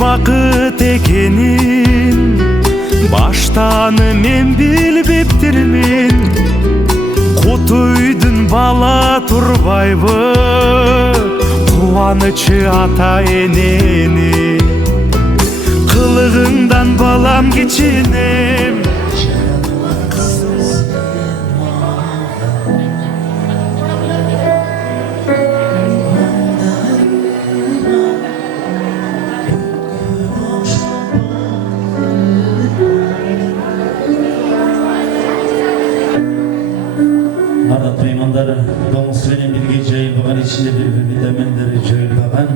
Бақыт екенін баштаны мен білбептірмін. Құт үйдің бала тұрбайбы, қуанычы ата енені. Қылығыңдан балам кеченем. Domusымен birge жайылбаған içinde bir vitaminleri жайылбаған,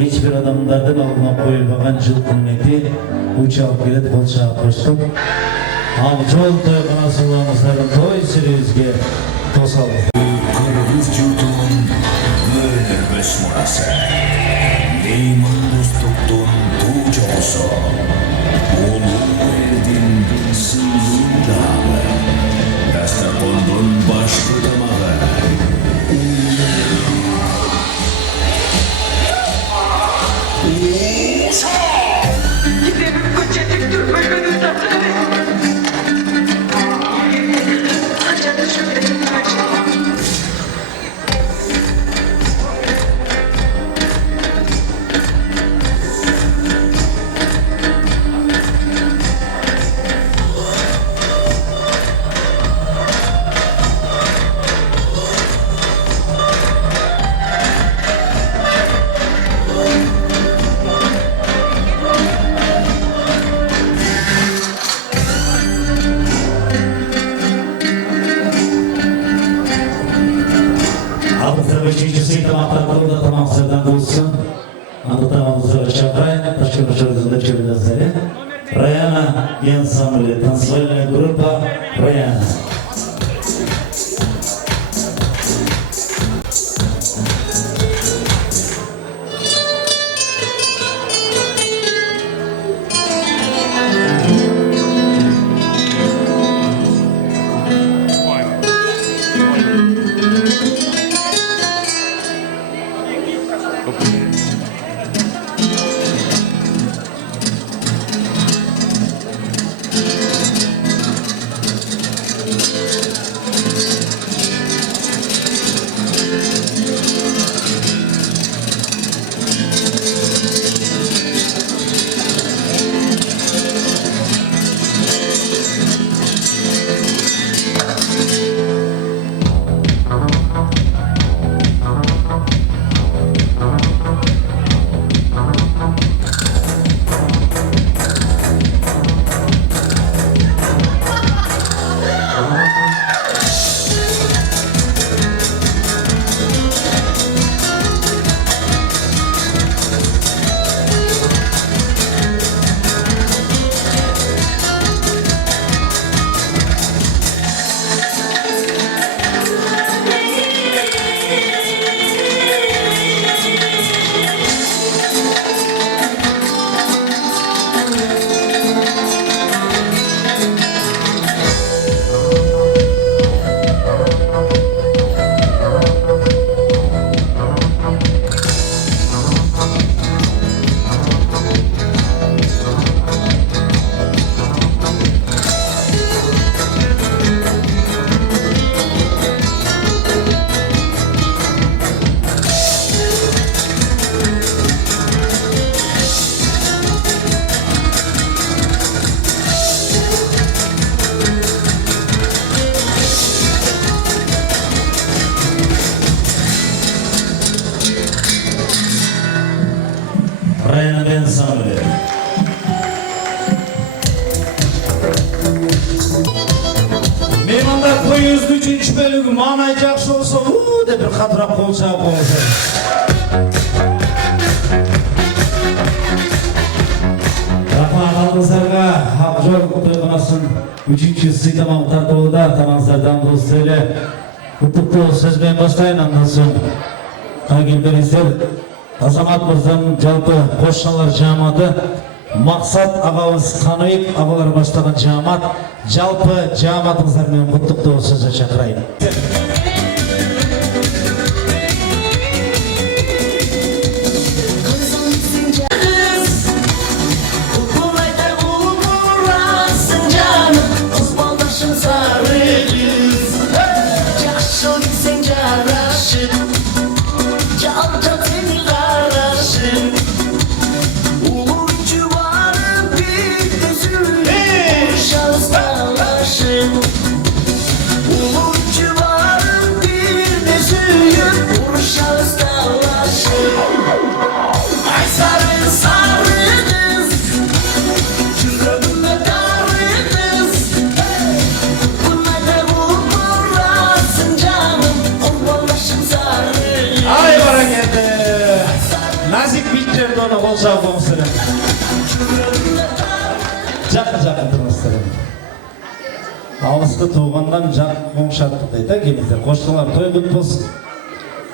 hiçbir adamlardan alına koyulbаған жылқының еті ұчалып келеді қолшаға қосып. Ал жол тойғанасы оламыздарын той сірезге тосалы. Қырғыз жұртының өнербөс мұрасы, мейман достықтың ту жоғысы, ұлы елдің сыйындағы, дастархандың башқы тамағы. Gidelim koçetik dur bölümünü satırım. Saçını şöyle Раяна ансамблі, танцевальная группа Раяна. Мамай жақсы болса, деп бір қатырап қол шағып қоңызы. Рахман қалдыңыздарға Ақжол тойғанасын 3-ші сый-тамам тартылуда тамаңыздардан достайлы құттықтау сөзбен бастайын, андан соң Кагендеризер Азамат мырзанын жалпы кошуналар жамааты Максат агабыз Каныбек агалар баштаган жамаат жалпы жамаатыңыздар менен куттуктоо сөзү чакырайын. Жақын тұрмыстырым. Алысты туғандан жақын қоңшаттық дейді, келіздер. Қоштылар той құт болсын.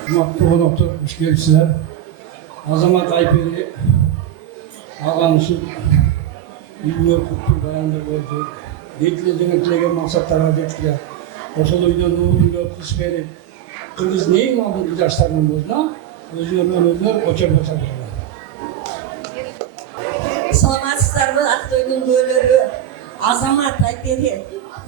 Туған оқты үш келіпсілер. Азамат Айпери ағамызы үйіне құтты баянды болды. Детіледен тілеген мақсаттарға детіле. Осыл үйден ұлыңға қыз беріп, қырғыз нең алдыңғы жастарының болдына, өзгермен өзінер өтер болса болды. Саламатсыздар ма, Ақтөйдің бөлері Азамат Айпери.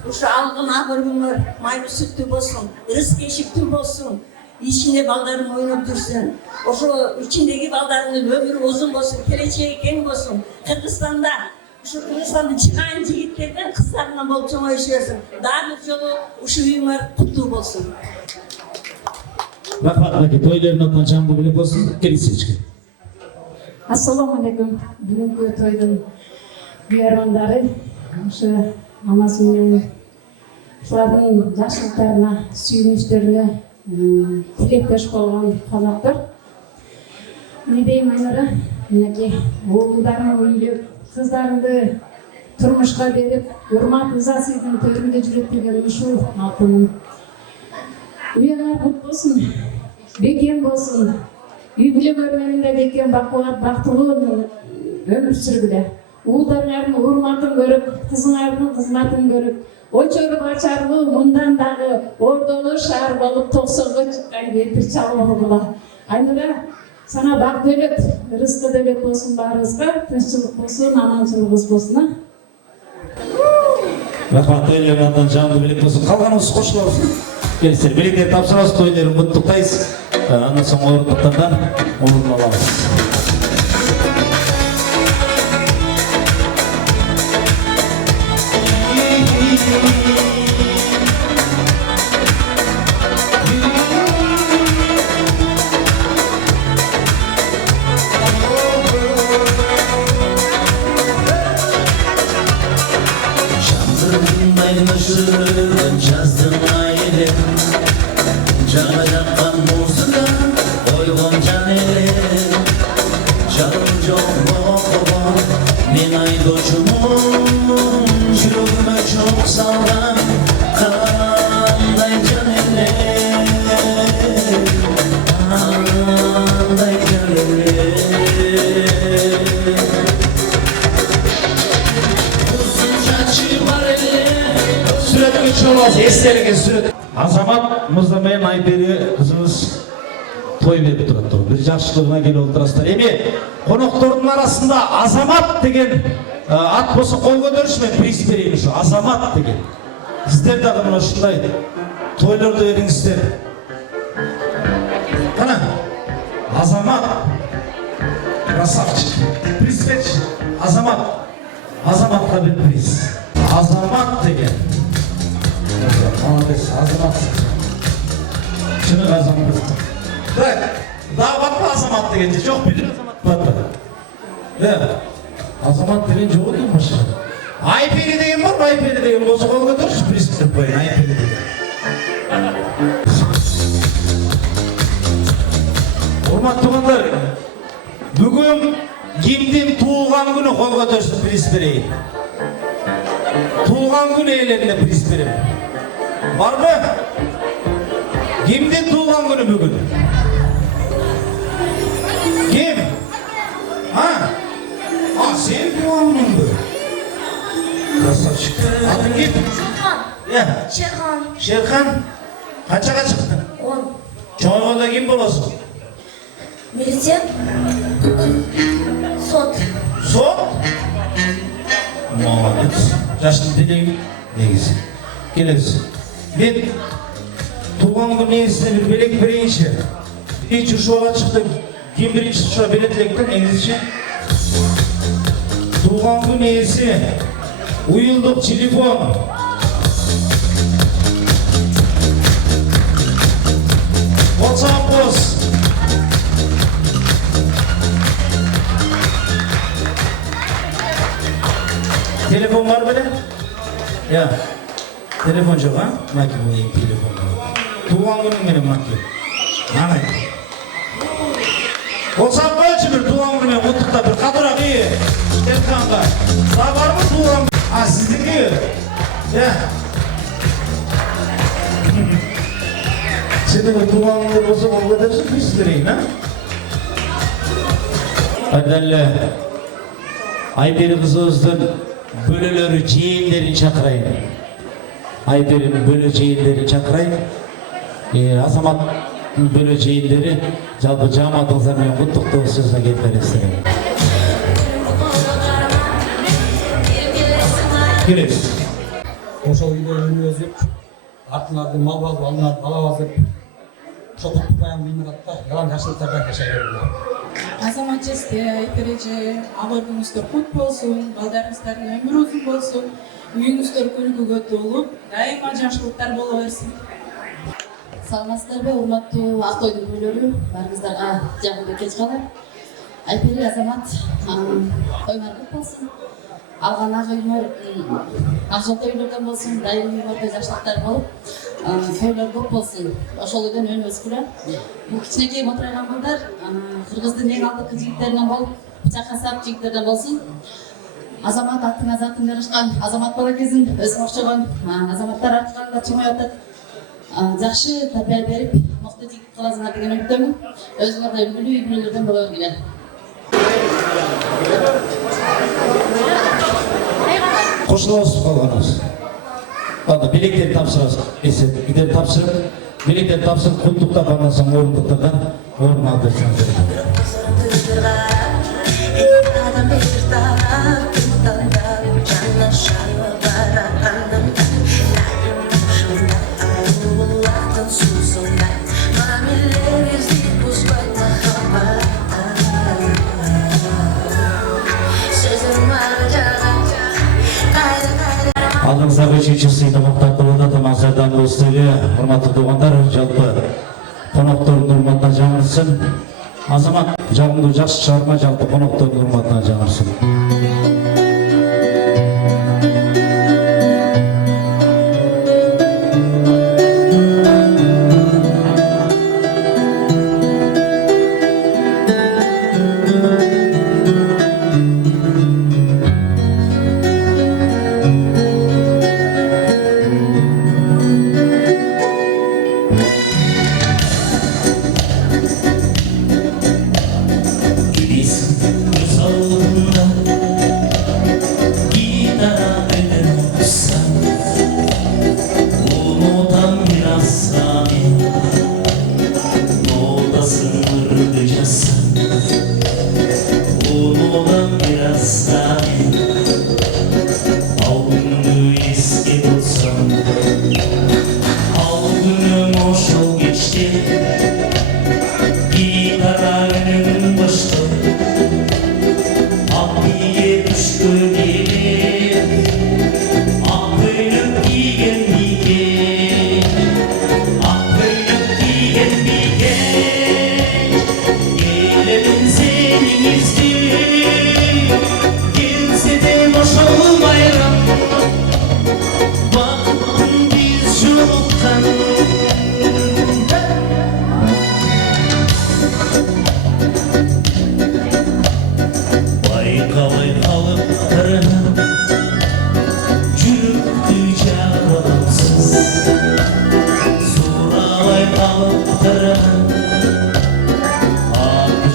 Ушу алғын абырыңыр, майлы сүтті болсын, ырыс кешікті болсын, ішінде балдарың ойнап жүрсін. Ошу içindегі балдарының өмірі ұзын болсын, келешегі кең болсын. Қырғызстанда чыған жігіттердің қыздарынан болып соңай жүрсін. Дағыр жолы ушу үймір құтты болсын. Рахмат, тойлардың атынан жанды біліп болсын, келесечке. Ассаламалейкум. Бүгінгі тойдың мейрамдары осы анасымен шылардың жақсылықтарына, сүйініштеріне тілектеш болған қазақтар. Не деймін айнара, мінеки оғылдарымы үйлеп, қыздарымды тұрмышқа беріп, үрмат ызасыйдың төрінде жүреттерген ұшу алтыным. Үйеңер құт болсын, бекен болсын. Үй біле көрменінде бекен бақуат, бақтылы өмір сүргілі. Ұлдарыңардың ұрматын көріп, қызыңардың қызматын көріп, Очоры бачарлы мұндан дағы ордолы шар болып 90-ға шыққан ертір чалығы бұла. Айныра, сана бақ дөйлет, рызқы дөйлет болсын барыңызға, тыншылық болсын, аманшылығыз болсын. Рахмат, тойларынан жанды білек болсын. Қалғанымыз қошылар болсын. Келістер, білектер тапсырасы тойларын бұттықтайыз. Ана соң орындықтардан орын аламыз. Жаздың айы жаңа жаққан музыка қойғым жан еле жалын жоқ боқыған мен айдошымын жүрегіме жоқ салған қандай жан еле қандай жан еле ұзын шашы бар еле Süretmek için olmaz, eslerine süret. Azamat Muzdamen Ayperi kızımız toy verip durdu. Bir жақшылығына келіп отырасыздар. Эми қонақтардың арасында Азамат деген ат болса қол көтерішімен приз берейін şu. Азамат деген. Сіздер дағы мына ушундай тойларды беріңіздер. Қана Азамат красавчик. Приз берші. Азамат. Азаматқа бір приз. Азамат деген. Молодец, Азамат. Шыны Азамат. Так, дағбатпа Азамат деген жоқ, білдір Азамат батпа. Азамат деген жоқ екен башы. Айпери деген бар, Айпери деген болса қол көтерші, пристіп қойын, Айпери деген. Құрмат туғандар, бүгін кімден туылған күні қол көтерші, приз берейін. Туылған күні елеріне приз беремін. Бар мı? Kimden tuğlan günü bugün? Ya, Şerhan. Sherxan, qanchaga chiqding? 10. Choyxonada kim bo'lasiz? Militsiya. Sot. Sot? Молодец. Жашын dileyim. Негізі. Келесі. Мен туған күн негізінде бір белек берейінші. Бірінші ұшуға шықтым. Кем бірінші ұшуға беретілікті негізіше. Туған күн негізі. Уйылдық телефон. WhatsApp бос. Telefon var böyle? Ya. Telefon yok ha? Maki bu iyi telefon. Tuğan günün benim maki. Anay. WhatsApp koyucu bir tuğan günü mutlulukta bir kadırak iyi. Telkanka. Daha var mı tuğan? Ha sizdeki. Ya. Şimdi bu tuğan günü olsa o kadar sürprizdireyim ha? Adelle. Ayperi kızımızın bölülörü ceyinlerini çakırayın. Ayperi'nin bölü ceyinlerini çakırayın. Azamat bölü ceyinleri жалпы жамаатыңыздармен құттықтау сөзіне келіп бересіздер. Келесіз. Ошол үйдө өнү өзүп, артыңарды мал базып, алдыңарды бала базып, ошол куттук баян биймиратта ялан жакшылыктарда жашай бердилер. Азамат жесте, Айпереже, ағыр күнүстөр кут болсун, балдарыңыздардын өмүрү узун болсун, үйүңүздөр күлкүгө толуп, дайыма жакшылыктар боло берсин. Саламатсыздарбы, урматтуу Актойдун күнүлөрү, баарыңыздарга жагымдуу кеч калат. Айпери Азамат, тоюңар кут болсун. Алган ак үйлөр, ак жолто үйлөрдөн болсун, дайым өмүрдө жакшылыктар болуп, тойлор көп болсун. Ошол үйдөн өнү өскүлө. Бул кичинекей мотурайган балдар кыргыздын эң алдыңкы жигиттеринен болуп, бычак касап жигиттерден болсун. Азамат аттың азатын жарышкан Азамат бала кезин өзүңө окшогон азаматтар артканында чоңоюп атат. Жакшы тарбия берип, мыкты жигит кыласыңар деген үмүттөмүн. Өзүңөр да үлгүлүү үй-бүлөлөрдөн боло бергиле. Кошулабыз калганыбыз. Анда билеттерди тапшырабыз. Билеттерди тапшырып, билеттерди тапшырып куттуктап андан соң орындыктардан орун алып берсеңиздер. Алдыңыздағы үшінші сыйды мұқтақтылыда тамақсардан достығы, құрматты туғандар, жалпы қонақтардың ұрматына жаңырсын. Азамат жағымды жақсы шығарма, жалпы қонақтардың ұрматына жаңырсын.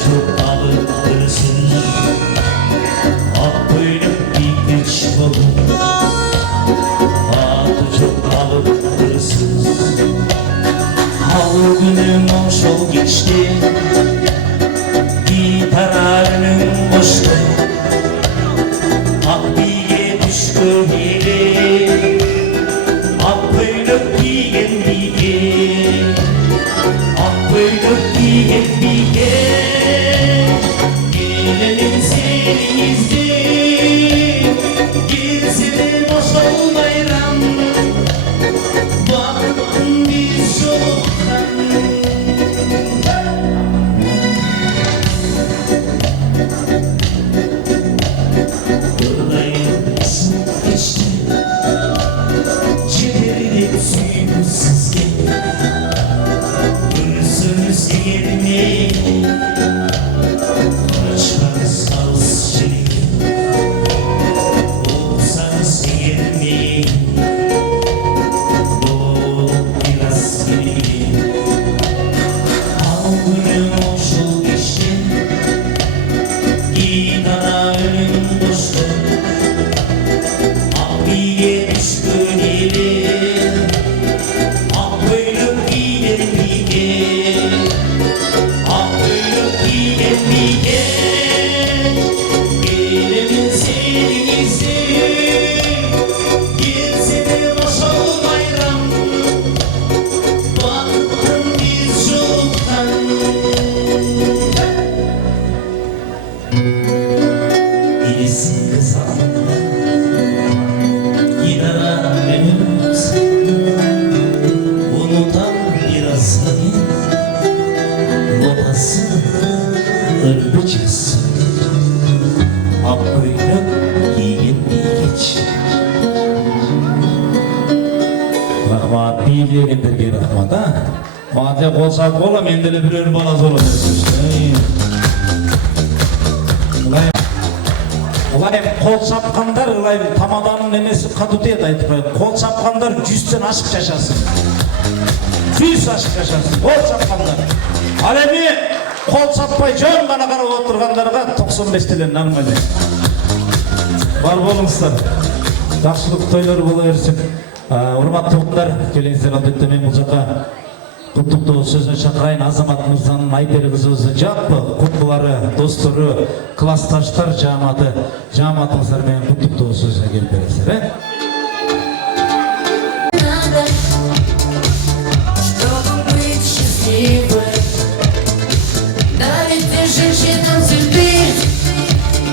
Çok alıp dursun іздеп келсе де ошол байрам бақыттың биз жолыққан жетерлік сүйгім сізге өзіңізге ермей қашпаңыз алыс жерге болсаңыз ермей болып біраз келе ал күнім ошол кеште гитара үнін қосты ал биге түшкөн еле ақ көйлек киген биге ақ көйлек киген биге келемін сенің іздеп келсе де ошол байрам бақыттың биз жолыққан есіңді салма гитара үнін ұмытам біраздан нотасын өлбечесін ақ көйлек киген бикеш рахмат бийлегендерге рахмат маған тек қол шапып бола мен деле бирөөнүн баласы болом ылайым қол шапқандар ылайым тамаданын немесі катуу тиет айтып коеюн қол шапқандар 100тен ашык жашасын 100 ашык жашасын қол шапқандар ал эми қол шаппай жөн гана карап отургандарга 95 нормально бар болуңуздар жакшылык тойлор боло берсин урматтуу кудар келиңиздер албетте мен бул жака куттуктоо сөзүнө чакырайын Азамат мырзанын Айпери кызыбыздын жалпы курбулары достору классташтар жааматыңыздар менен куттуктоо сөзүнө келип бересиздер Надо, чтобы быть счастливой. Дарить женщинам терпеть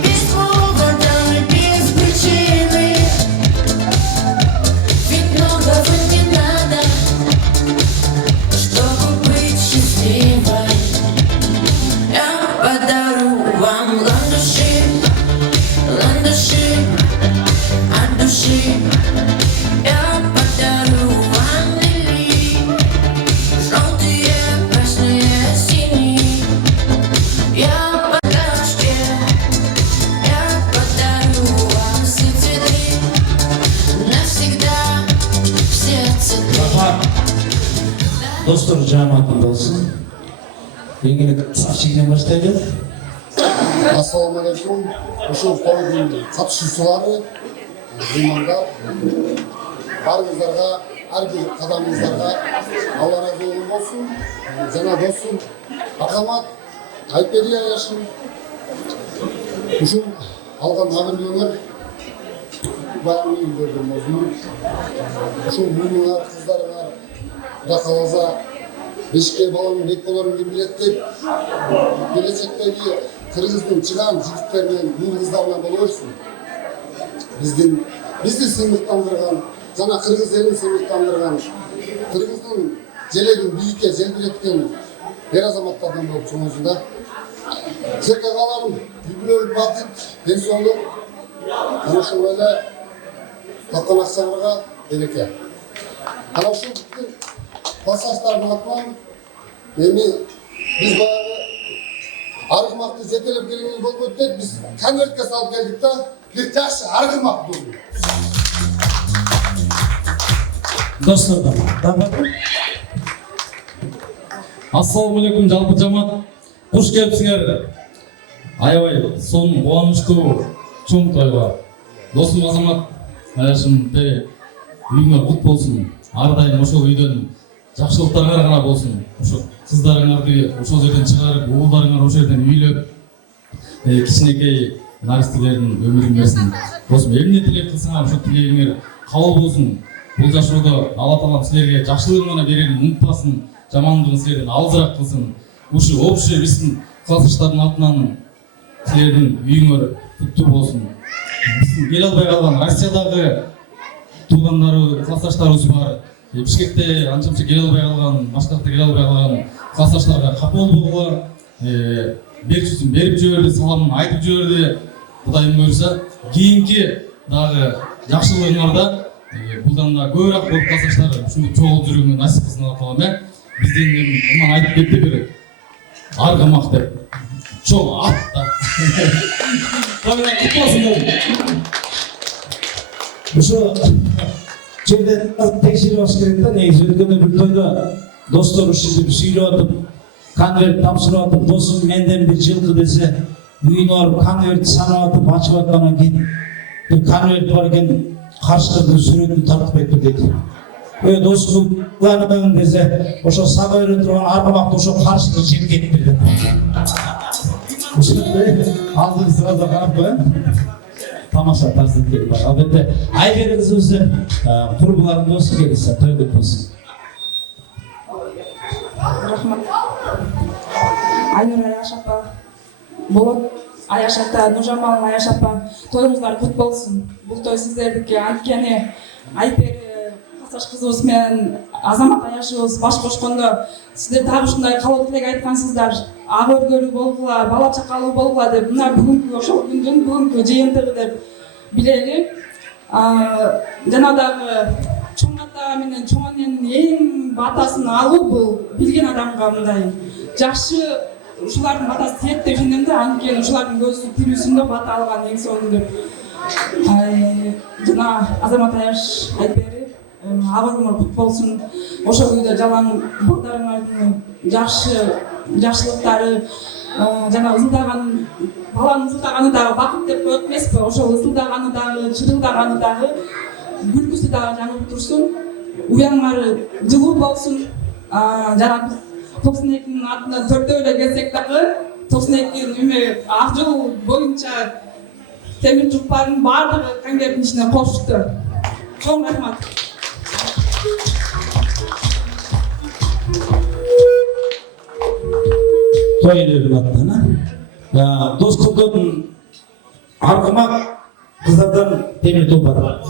без повода и без причины. Ведь многого не надо, чтобы быть счастливой. Я подарю вам ландыши от души. Я подарю вам лилии, желтые, красные, синие. Я подарочки, я подарю вам все цветы, навсегда все цветы. достор жааматың болсун эң эле савчигинен баштайлы Ассалаумалейкум. Ушул тойдун катышуучулары, меймандар, баарыңыздарга, ар бир кадамыңыздарга Алла ыраазы болсун. Жана досум Акамат Айпери аяшын ушул алган абырлыгыңар баарын үйлөрдөн мозмун. Ушул муңуңар, кыздарыңар Кудай кааласа бешке баланын бек болорун ким билет деп келечектеги кыргыздын чыган жигиттер менен муң кыздар менен боло берсин. Бизди сыймыктандырган жана кыргыз элин сыймыктандырган кыргыздын желегин бийикке желбиреткен эр азаматтардан болуп чыгыңыздар да. Силерге каалам жүгүлөлүк бакыт, пенсиондук жана ошол эле тапкан акчаларга береке. Ana ушул классташтардын атынан эми биз баягы аргымакты жетелеп келгенибиз болуп өтөт. Биз конвертке салып келдик да, бир жакшы аргымак болду. достордор Ассалаумалейкум жалпы жамаат. Куш келипсиңер. Аябай сонун кубанычтуу чоң тойго. Досум Азамат Аяшым Пери үйүңөр кут болсун. Ар дайым ошол үйдөн жакшылыктарыңар гана болсун. Ошо кыздарыңарды ошол жерден чыгарып, уулдарыңар ошол жерден үйлөп, кичинекей наристелердин өмүрүн берсин. Досум эмне тилек кылсаңар ошо тилегиңер кабыл болсун. Бул жашоодо Алла Таала силерге жакшылыгын гана берерин унутпасын, жамандыгын силерден алысыраак кылсын. Ушу общий биздин классташтардын атынан силердин үйүңөр құтты болсын. Біздің келе албай қалған Россиядағы туғандары, классташтарыбыз бар. Бішкекте анча-мынча келе албай қалған, башқа жақта келе албай қалған классташтарға қапыл болуға, берчүсін беріп жіберді, саламын айтып жіберді. Құдайым бұйырса, кейінгі дағы жақсылығыңарда бұлдан да көбірек болып классташтар ушинтип чогулуп жүрүүнү насип кылсын Алла таалам. Бизден мына айтып кетти бир аргамак деп. Чоң ат да. Тойдан кут болсун. Ошо жерден текшерип алыш керек да. Негизи өткөндө бир тойдо достор ушинтип сүйлөп атып, конверт тапшырып атып, досум менден бир жылкы десе, үйүнө барып конвертти санап атып, ачып аткандан кийин бир конверт бар экен, каршыдын сүрөтүн тартып кетти дейт. Досум уланып десе, ошо саба бере турган аргамакты ошо каршыда жеп кетип берди. Ушундай алдын сырада карап коем. Тамаша тарзыттер бар. Албетте Айбек кызыбыздын курбуларын досу келсе, той көп болсун. Рахмат. Айнур Аяш апа, Болот Аяш ата, Нуржамал Аяш апа, тоюңуздар кут болсун. Бул той сиздердики. Анткени Айпери классташ кызыбыз менен Азамат Аяшыбыз баш кошкондо сиздер дагы ушундай калоо тилек айткансыздар. Ак өргөлүү болгула, бала чакалуу болгула деп, мына бүгүнкү ошол күндүн бүгүнкү жыйынтыгы деп билели. Жана дагы чоң ата менен чоң эненин эң батасын алуу бул билген адамга мындай жакшы ушулардын батасы тиет деп ишенем да. Анткени ушулардын көзү тирүүсүндө бата алган эң соңу деп. Жана Азамат Аяш Айпери абагыңар кут болсун. Ошол үйдө жалаң балдарыңардын жакшылыктары жана ызылдаган баланын ызылдаганы дагы бакыт деп коет эмеспи? Ошол ызылдаганы дагы, чырылдаганы дагы, күлкүсү дагы жанып турсун. Уяңары жылуу болсун. Жана биз 92-нин атынан төртөө эле келсек дагы 92 ак жол боюнча темир жуппардын баардыгы конверттин ичине кошушту. Чоң рахмат. Той эле аттана. Достуктун аргымак кыздардан темир топ бар.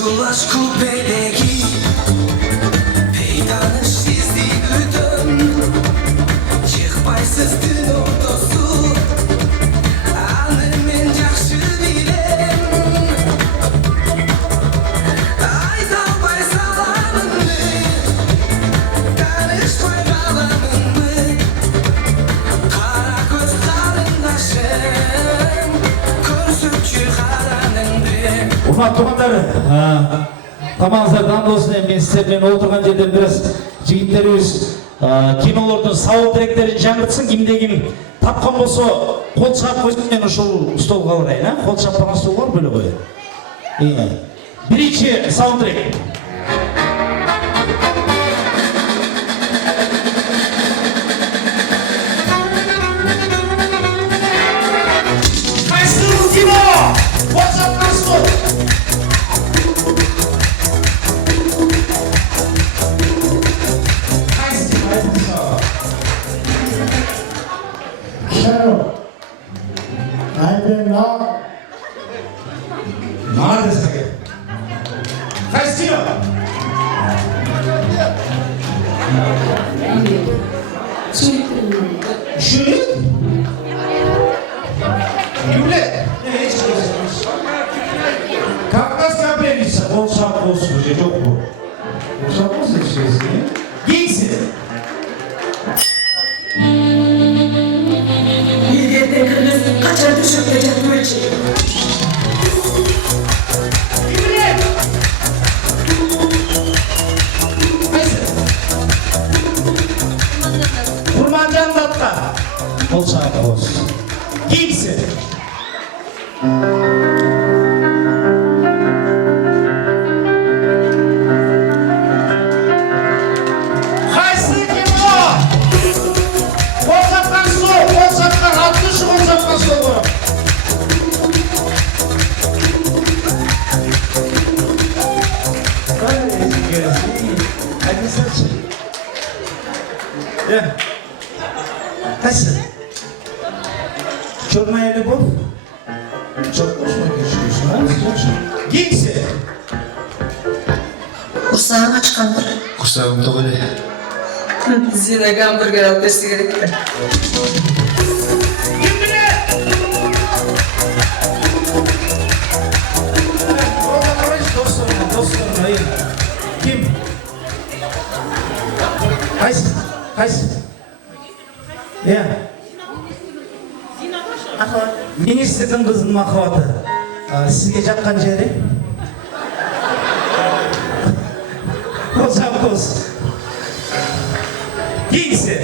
Ulaş kupedeki peydanı şizdi bütün çıkpaysız dün ortası annemin jakşı bilen aytalbay salamını tanışmay kalanını kara göz karındaşım körsükçü karanındı. Урматтуу туугандар, тамагыңыздар дам болсун. Мен сиздер менен отурган жерден бираз жигиттерибиз кинолордун саундтректерин жаңыртсын. Кимде ким тапкан болсо кол чаап койсун, мен ушул столго барайын. Кол чаппаган стол бар бөлө коеюн. Биринчи саундтрек. Кайсыл кино? Кол чапкан стол. Kafkaska plenisa, kol çap olsun, yok bu. Kol çap olsun işte. Giysin. Bir yerde kırmızı kaçar düşüp de yatıyor için. Kurban жандатқа. Қол шапқа болсын. Кейсі. Қайсы кем о? Қол шапқан сол, қол шапқан, алтын үш қол шапқан сол бұрып. Қайсы? Черная любовь? Кейсі. Құрсағын ашқандар. Құрсағым тоғылы. Сені гамбургер алып берсе керек пе? Ким? Қайсы? Қайсы? Министрдің қызының махаббаты. Сізге жаққан жері? Қосам қос. Кейсі.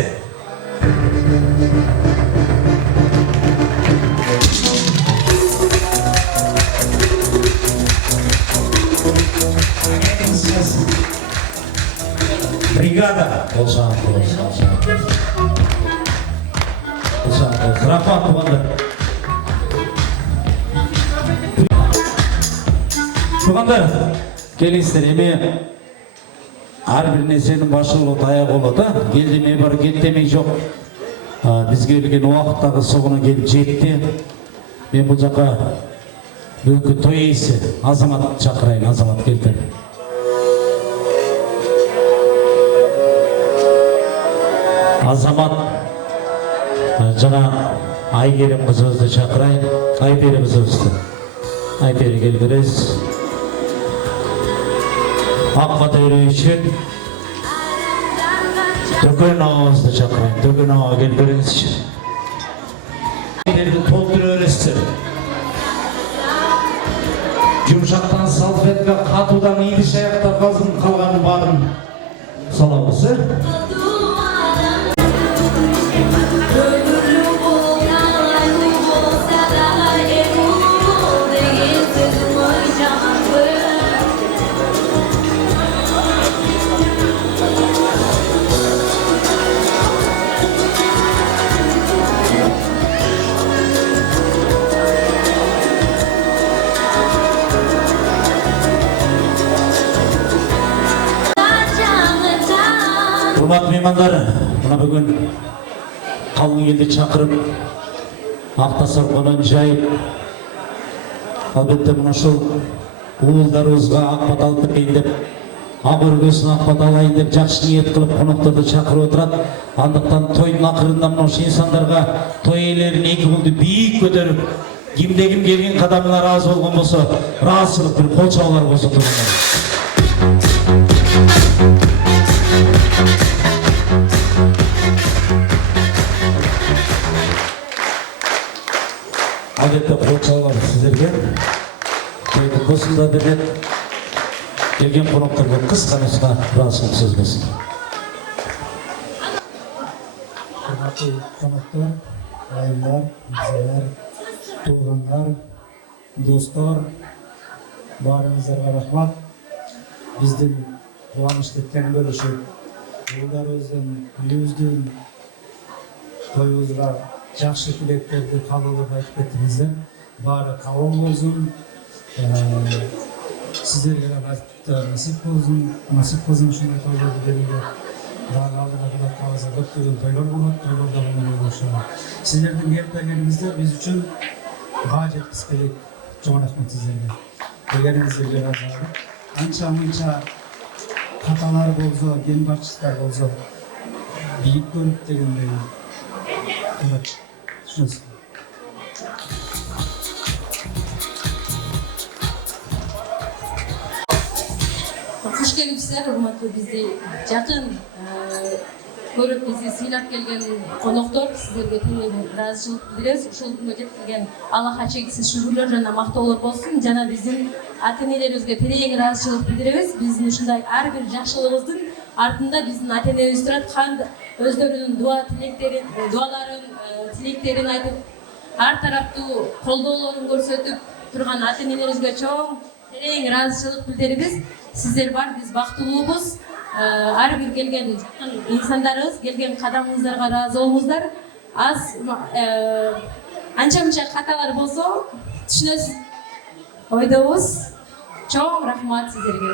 Бригада. Қосам қос. Рахмат туғандар. Туғандар, келесіздер, еме әрбір нәрсенің башы болады, аяғы болады. Келдемей бар, кеттемей жоқ. Бізге келген уақыттағы соғына келіп жетті. Мен бұл жаққа бүгінгі той иесі Азамат шақырайын, Азамат келді. Азамат жаңа Айгерім қызымызды шақырайын. Айпері қызымызды. Айпері келгіріз. Аққата үйрейшін. Төкен ағамызды шақырайын. Төкен аға келгіріңізші. Айперді толтыр өрістір. Жұмшақтан салфетка, қатудан иіліш аяқтар қалғанын барын саламызы. Құрметті меймандар, мына бүгін қалың елді шақырып, ақтасарқанын жайып, албетте мына шыл уылдарымызға ақпат алып берейін деп, ақ өргесін ақпат алайын деп, жақсы ниет қылып қонақтарды шақырып отырады. Андықтан тойдың ақырында мына инсандарға той иелерін екі қолды биік көтеріп, кімде-кім келген қадамына разы болған болса, разылық бір қол шаулар болса тұрғандар. Әлбетте қол шаулар сіздерге. Тойды қосында деп келген қонақтарға қысқа нұсқа разылық сөз болсын. Құрметті қонақтар, ағайындар, мырзалар, туғандар, достар, барыңыздарға рахмат. Біздің қуанышты тең бөлішіп, ұлдарымыздың, үйіміздің тойымызға жақсы тілектерді қабылдап айтып кеттіңіздер. Бары қабыл болсын, сіздерге насип болсын шындай тойларды беруге. Дағы алдыға құда қаласа көптеген тойлар болады, тойларда болмай болшыға. Сіздердің келгеніңіздер біз үшін баға жеткіз келеді. Жоғын рахмет сіздерге. Келгеніңіздерге разы. Анша-мұнша қаталар болса, генбатшыстар болса, биік көріп дегендей тұрады. Түсінесіз. Қош келіпсіздер, урматтуу бизди жакын көрүп бизди сыйлап келген коноктору, сиздерге терең ыраазычылык билдиребиз. Ушул күнгө жеткирген Аллахка чексиз шүгүрлөр жана мактоолор болсун. Жана биздин ата-энелерибизге терең ыраазычылык билдиребиз. Биздин ушундай ар бир жакшылыгыбыздын артында биздин ата-энебиз турат. өздөрүнүн дуаларын, тилектерин айтып, ар тараптуу колдоолорун көрсөтүп турган ата-энелерибизге чоң терең ыраазычылык билдиребиз. Сиздер бар, биз бактылуубуз. Ар бир келген инсандарыбыз, келген кадамыңыздарга ыраазы болуңуздар. Аз анча-мынча каталар болсо, түшүнөсүз. Ойдобуз. Чоң рахмат сиздерге.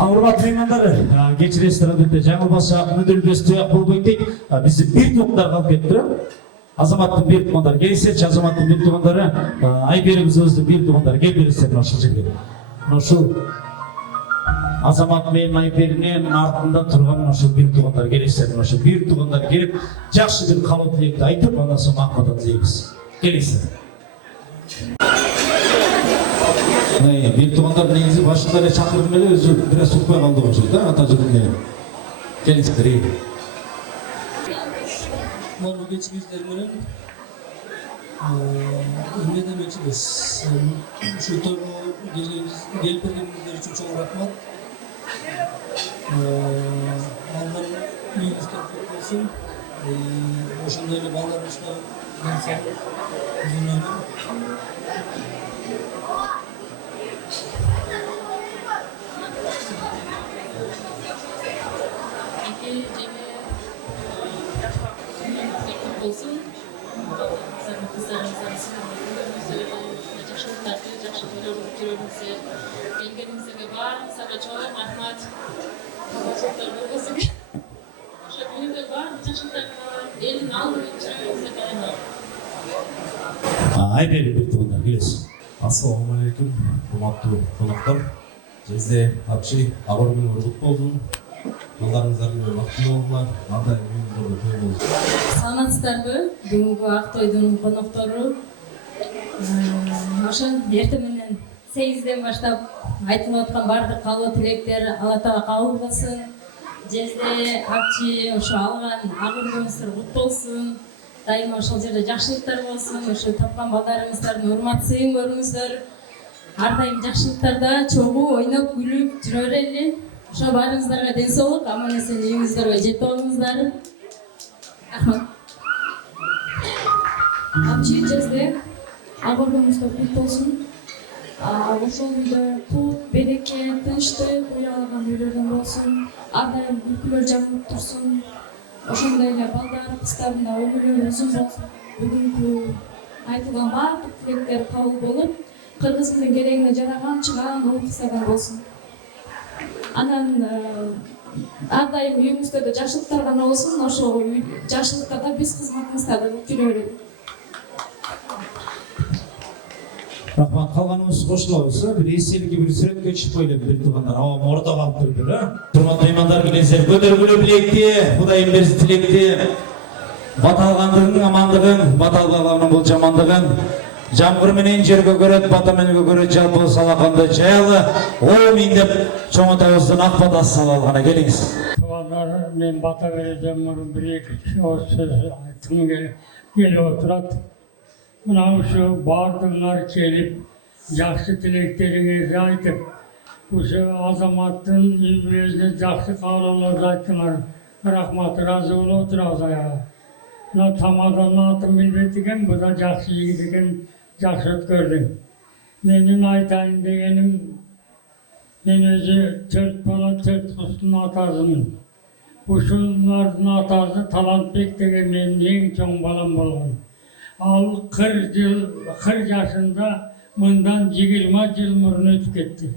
Урматтуу меймандар, кечиресиздер, албетте жаңылбаса мүдүрүлбөстү болбойт дейт. Бизде бир туугандар калып кетти. Азаматтын бир туугандары келсечи, Азаматтын бир туугандары, Айберибиздин бир туугандары келип бересиздер ошол жерге. Ошол Азамат менен Айберинин артында турган ошол бир туугандар келесиздер. Ошол бир туугандар келип, жакшы бир каалоо тилекти айтып, андан соң макулдап тилейбиз. Келесиздер. Бир туугандар негизи башында эле чакырдым эле, өзү бир аз укпай калды окшойт да, ата жөнүндө. Келиңиздер. Мына кечигиздер менен эмне демекчибиз? Ушу торго келип бергениңиздер үчүн чоң рахмат. Балдар үйүңүз топтоп болсун. Ошондой эле балдарыбызга денсаулык, uzun ömür. Olsun. Жақсы көреріңіздер. Келгеніңізге барыңызға чоң рахмат. Бүгінде бар жақсылықтарға елдің алдында жүргеніңізге барыңыздар. Айбери бир туугандар келесиз. Ассаламу алейкум, урматтуу коноктор. Бизде апчы агыр күнү кут болдун. Балдарыңыздар менен бактылуу болуңар, ар дайым үйүңүздөрдө той болсун. Саламатсыздарбы? Бүгүнкү ак тойдун коноктору. Ошон эртең менен 8ден баштап айтылып аткан бардык каалоо тилектер Алла Таала кабыл кылсын. Жезде апчы ошо алган агыр күнүңүздөр кут болсун. Дайыма ошол жерде жакшылыктар болсун. Ошо тапкан балдарыңыздардын урмат сыйын көрүңүздөр. Ар дайым жакшылыктарда чогуу ойноп күлүп жүрө берели. Ошо баарыңыздарга ден соолук, аман эсен үйүңүздөргө жетип алыңыздар. Рахмат. Апчы жезде агыр күнүңүздөр кут болсун. Ошол үйдө кут, береке, тынчтык уялган үйлөрдөн болсун. Ар дайым күлкүлөр жагылып турсун. Ошондой эле балдар, кыздарында өмүрлөрү узун болсун. Бүгүнкү айтылган баардык тилектер кабыл болуп, кыргыздын керегине жараган чыгаан уул кыздардан болсун. Анан ар дайым үйүңүздөрдө жакшылыктар гана болсун. Ошол жакшылыктарда биз кызматыңызда жүрө берели. Рахмат, калганыбыз кошулабыз. Бир эселикке бир сүрөткө чыгып коелу бир туугандар. Ордо калып турду. Урматтуу меймандар, келесиздер. Көтөргүлө билекти, Кудайым берсин тилекти. Бата алгандыгың, амандыгың, бата алганын бул жамандыгың. Жамгыр менен жерге көрөт, бата менен көрөт, жалпы салаканды жаялы. Омин деп чоң атабыздын ак батасы салалгана келиңиз. Туугандар, мен бата берeceğim мурун бир-эки сөз айткым келип отурат. Мына ушу бардыңар келип, жакшы тилектериңерди айтып, ушу Азаматтын үй бүлөсүнө жакшы каалоолорду айттыңар. Рахмат, ыраазы болуп отурабыз аягы. Мына тамаданын атын билбейт экен, бу да жакшы жигит экен, жакшы өткөрдүң. Менин айтайын дегеним, мен өзү 4 бала 4 кыздын атасымын. Ушулардын атасы Талантбек деген менин эң чоң балам болгон. Ал 40 жашында мындан 20 жыл мурун өтүп кетти.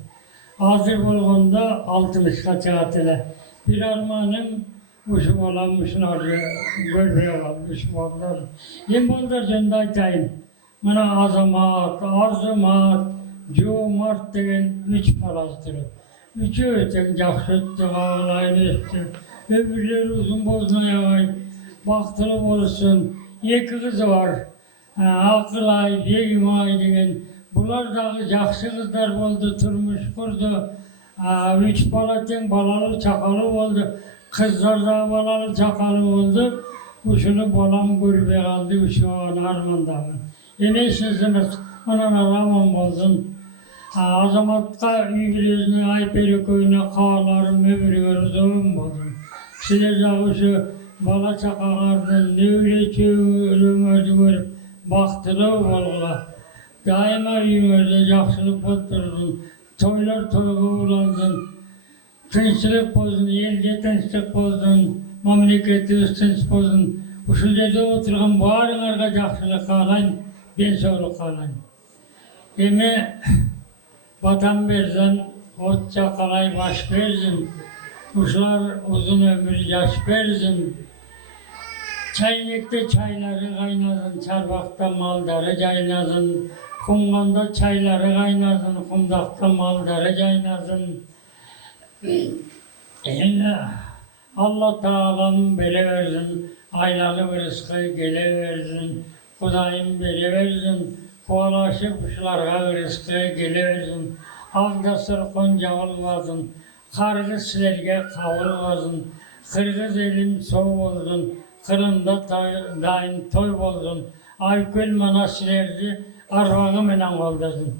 Азыр болгондо 60га чыгат эле. Бир арманым ушу балам ушуларды көрбөй калып, ушу балдар. Эми балдар жөнүндө айтайын. Мына Азамат, Арзымат, Жоомарт деген 3 баласы турат. Үчөө тең жакшы өттү, кабыл өстү. Өмүрлөрү узун болсун, аябай бактылуу болсун. 2 кызы бар. Акылай, Бегимай деген. Булар дагы жакшы кыздар болду, турмуш курду. 3 бала тең балалуу, чакалуу болду. Кыздар да балалуу, чакалуу болду. Ушуну балам көрбөй калды, ушуну армандаймын. Эмесиңиз, анан аман болсун. Азаматка үй бүлөсүнө, Айпер экөөүнө кааларым өмүрүңөр узун болсун. Sizler de bala çakağardın, nöyle çöğürümürdü görüp, baktılı olğula. Daima yüngörde yaxşılık boturdun, toylar toyga ulandın. Tinçlik bozdun, elge tinçlik bozdun, mamleketi tinç bozdun. Uşul yerde oturgan barılarga yaxşılık kalayın, ben soğuk kalayın. Eme vatan bersen, ot çakalay baş bersin. Uşlar uzun ömür yaş bersin. Çaylıkta çayları kaynasın, çarbakta malları caynasın. Kumganda çayları kaynasın, kumdakta malları caynasın. Allah Teala'nın bele versin, aylalı rızkı gele versin. Kudayım bele versin, kovalaşıp kuşlarga rızkı gele versin. Ağdasır koncağıl vazın, kargı silerge kavul vazın. Kırgız elim soğuk olsun, Kırımda daim toy boldun. Ayköl manasirerdi, arvağı menen koldaсын.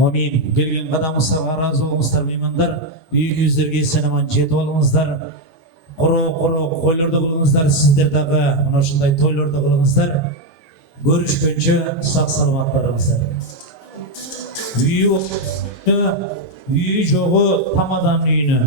Amin. Келген қадамыңызға разы болыңыздар меймандар. Үйіңіздерге сенеман жетіп алыңыздар. Құры қойларды қылыңыздар. Сіздер дағы мына ушундай тойларды қылыңыздар. Көрүшкөнчө сак саламат барыңыздар. Үйі жогу тамадан үйүнө.